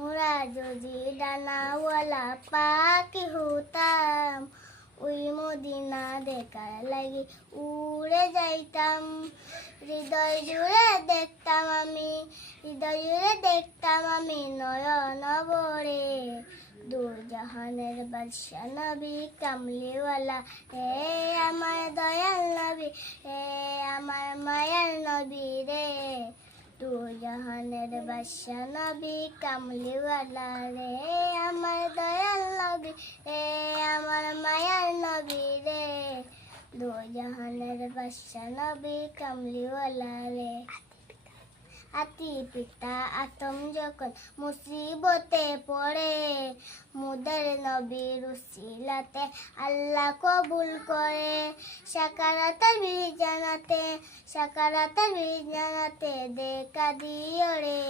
মোরা যদি ডানাওয়ালা পাখি হতাম, ওই মদিনা দেখার লাগি উড়ে যাইতাম। হৃদয় জুড়ে দেখতাম আমি, হৃদয় জুড়ে দেখতাম আমি নয়ন ভরে। দু জাহানের বাদশা নবী কামলিওয়ালা, হে আমার দয়াল নবী, হে আমার মায়ার নবী রে। দু জাহানের বাদশা নবী কামলিওয়ালা রে, আমার দয়াল নবী, হে আমার মায়ার নবী রে। দু জাহানের বাদশা নবী কামলিওয়ালা রে। আতি পিতা আতম যখন মুসিবতে পড়ে, মুদের নবীর উসিলাতে আল্লাহ কবুল করে। সাকারাতের বীজ জানাতে, সাকারাতের বীজ জানাতে দেখা দিও রে।